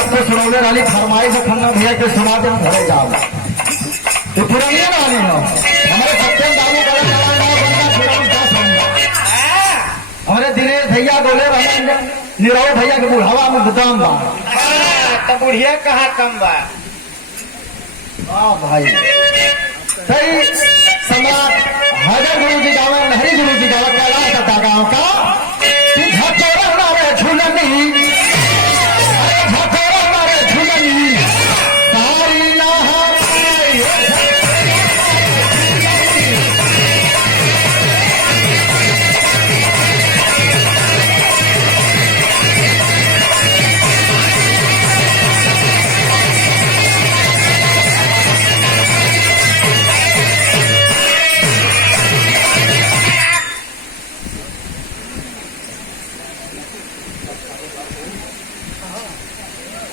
आपको सुनौले वाली फरमाइश खन्ना भैया के सुना दे घरे जाओ। तो पुरानी वाली हो हमारे सत्यम दामू हमारे दिनेश भैया बोले निरव भैया के बुढ़ावा में बदाम बा तो बुढ़िया कहाँ कम बा। हाँ भाई सही सम्राट हैदर गुरु जी गाँव लहरी गुरु जी गाँव कैलाश का गाँव का झूलनी झूलनी सारी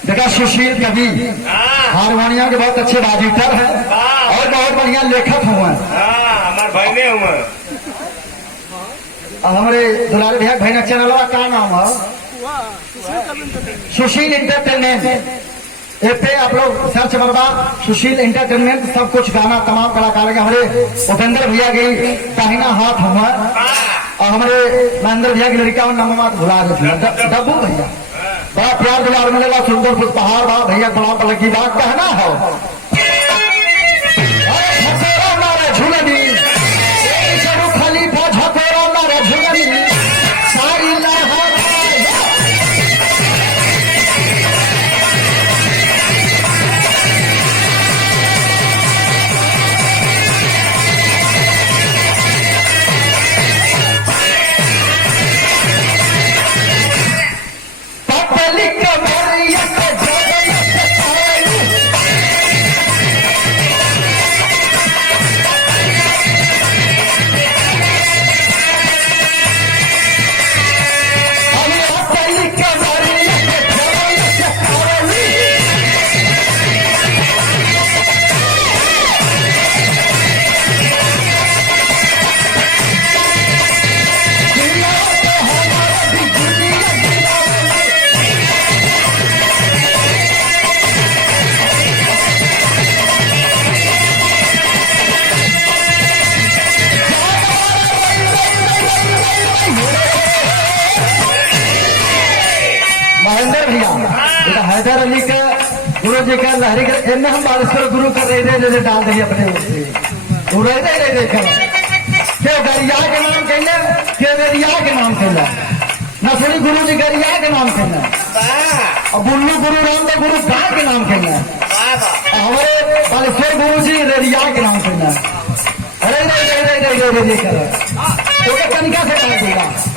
देखा सुशील कवि हारमोनियम के बहुत अच्छे बाजीटर है और बहुत बढ़िया लेखक हुए हमारे भाई में हुआ। हमारे दुलारे भैया भाई चैनल का नाम है सुशील एंटरटेनमेंट। पे आप लोग सर्च मरवा सुशील एंटरटेनमेंट सब कुछ गाना तमाम कलाकार के हमारे उपेंद्र भैया की दाहिना हाथ हुआ और हमारे महेंद्र भैया की लड़का नाम भुला डब्बू भैया बड़ा प्यार दुलार मिलेगा। सुंदर पुष्पहार बा भैया बड़ा पलकी बात कहना है झूलनी खलीफा झकोरा मारे झूलनी सारी महेंद्र भैया हैदर अली का गुरु जी का लहरी का इनमें हम बालेश्वर गुरु का रह डाल देंगे अपने वो रह के गरिया के नाम कहले के गरिया के नाम कहला नसड़ी गुरु जी गरिया के नाम कहला और बुल्लू गुरु रामदेव गुरु का के नाम कहला हमारे बालेश्वर गुरु जी रेरिया के नाम कहला। अरे रे रे रे रे रे रे रे कर तो कनिका से कर देगा